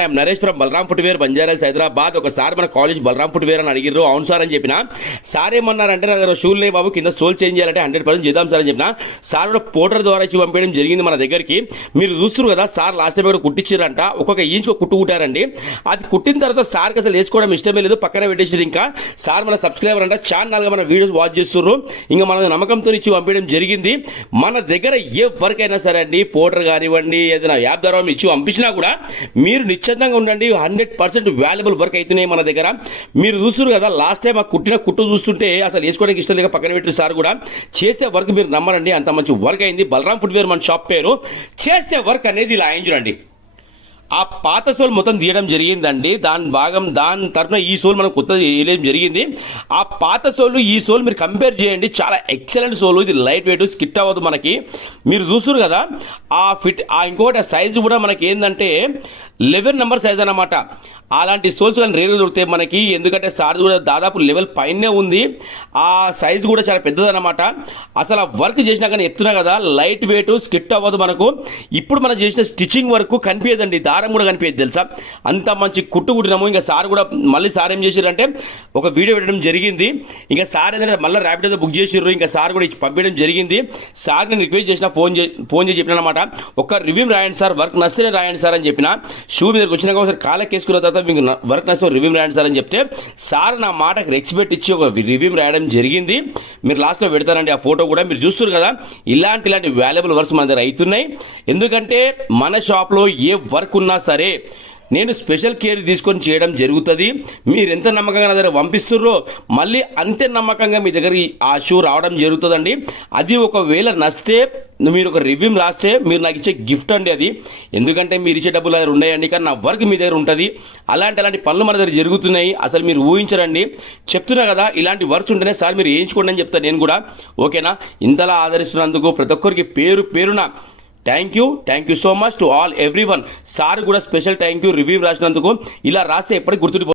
I'm Naresh from Balaram footwear Banjara Hills Hyderabad. ఒకసారి మన college Balaram footwear అని అడిగిర్రు. అవును సార్ అని చెప్పిన. సార్ ఏమన్నారంటే నా దగ్గర షూల్ లే బాబు, కింద సోల్ చేంజ్ చేయాలంటే 100% చేద్దాం సార్ అని చెప్పిన. సార్ కూడా పోర్టర్ ద్వారా ఇచ్చి పంపించడం జరిగింది మన దగ్గరికి. మీరు చూస్తున్నారు కదా, సార్ లాస్ట్ టైం కూడా కుట్టించారంట. ఒక్కొక్క ఇంచ్ కుట్టు కుట్టారండి. అది కుట్టిన తర్వాత సార్కి అసలు వేసుకోవడం ఇష్టమే లేదు, పక్కన పెట్టేసారు. ఇంకా సార్ మన సబ్స్క్రైబర్ అంట, ఛానల్ గా మన వీడియోస్ వాచ్ చేస్తున్నారు. ఇంకా మన నమ్మకంతో ఇచ్చి పంపించడం జరిగింది. మన దగ్గర ఏ వర్క్ అయినా సరే అండి, పోర్టర్ కానివ్వండి, ఏదైనా యాప్ ద్వారా ఇచ్చి పంపించినా కూడా మీరు నిశ్చితంగా ఉండండి. 100% వాల్యుబుల్ వర్క్ అవుతున్నాయి మన దగ్గర. మీరు చూస్తున్నారు కదా, లాస్ట్ టైం ఆ కుట్టిన కుట్టు చూస్తుంటే అసలు వేసుకోవడానికి ఇష్టం లేక పక్కన పెట్టిన సార్ కూడా చేస్తే వర్క్ మీరు నమ్మరండి, అంత మంచి వర్క్ అయింది. బలరాం ఫుట్వేర్ మన షాప్ పేరు. చేస్తే వర్క్ అనేది ఇలా అయింది చూడండి. ఆ పాత సోల్ మొత్తం తీయడం జరిగిందండి. దాని తరఫున ఈ సోల్ మనం కొత్త వేయడం జరిగింది. ఆ పాత సోల్ ఈ సోల్ మీరు కంపేర్ చేయండి, చాలా ఎక్సలెంట్ సోల్. ఇది లైట్ వెయిట్, స్కిట్ అవ్వదు మనకి. మీరు చూస్తున్నారు కదా, ఇంకోటి సైజు కూడా మనకి ఏంటంటే 11 నెంబర్ సైజ్ అన్నమాట. అలాంటి సోల్స్ కానీ రేరు దొరుకుతాయి మనకి. ఎందుకంటే సార్ కూడా దాదాపు లెవెల్ పైనే ఉంది. ఆ సైజు కూడా చాలా పెద్దదన్నమాట. అసలు ఆ వర్క్ చేసినా కానీ ఎత్తున్నా కదా, లైట్ వెయిట్, స్కిట్ అవ్వదు మనకు. ఇప్పుడు మనం చేసిన స్టిచ్చింగ్ వర్క్ కనిపించదండి, దారం కూడా కనిపించదు తెలుసా, అంత మంచి కుట్టు కుట్టినాము. ఇంకా సార్ కూడా మళ్ళీ సార్ ఏం చేశారంటే ఒక వీడియో పెట్టడం జరిగింది. ఇంకా సార్ ఏంటంటే మళ్ళీ ర్యాపిడోతో బుక్ చేసిర్రు. ఇంకా సార్ కూడా పంపించడం జరిగింది. సార్ నేను రిక్వెస్ట్ చేసిన, ఫోన్ చేసి చెప్పిన అనమాట, ఒక రివ్యూ రాయండి సార్, వర్క్ నచ్చితే రాయండి సార్ అని చెప్పిన. షూ మీదకి వచ్చినాక ఒకసారి కాళ్ళకి వేసుకున్న తర్వాత మీకు వర్క్ నచ్చితే రివ్యూ రాయండి సార్ అని చెప్తే సార్ నా మాటకు రెస్పెక్ట్ ఇచ్చి ఒక రివ్యూ రాయడం జరిగింది. మీరు లాస్ట్లో పెడతారండి ఆ ఫోటో కూడా. మీరు చూస్తారు కదా, ఇలాంటి వాల్యుబుల్ వర్క్స్ మన దగ్గర అవుతున్నాయి. ఎందుకంటే మన షాప్లో ఏ వర్క్ ఉన్నా సరే నేను స్పెషల్ కేర్ తీసుకొని చేయడం జరుగుతుంది. మీరు ఎంత నమ్మకంగా నా దగ్గర పంపిస్తుర్రో మళ్ళీ అంతే నమ్మకంగా మీ దగ్గర ఆ షూ రావడం జరుగుతుందండి. అది ఒకవేళ నచ్చితే మీరు ఒక రివ్యూ రాస్తే మీరు నాకు ఇచ్చే గిఫ్ట్ అండి అది. ఎందుకంటే మీరు ఇచ్చే డబ్బులు దగ్గర ఉన్నాయండి, కానీ నా వర్క్ మీ దగ్గర ఉంటుంది. అలాంటి పనులు మన దగ్గర జరుగుతున్నాయి, అసలు మీరు ఊహించరండి. చెప్తున్నా కదా, ఇలాంటి వర్క్స్ ఉంటేనే సార్ మీరు వేయించుకోండి అని చెప్తాను నేను కూడా. ఓకేనా? ఇంతలా ఆదరిస్తున్నందుకు ప్రతి ఒక్కరికి పేరున thank you so much to all every one. Sir కూడా స్పెషల్ థ్యాంక్ యూ రివ్యూ రాసినందుకు. ఇలా రాస్తే ఎప్పటికీ గుర్తుండిపోతుంది.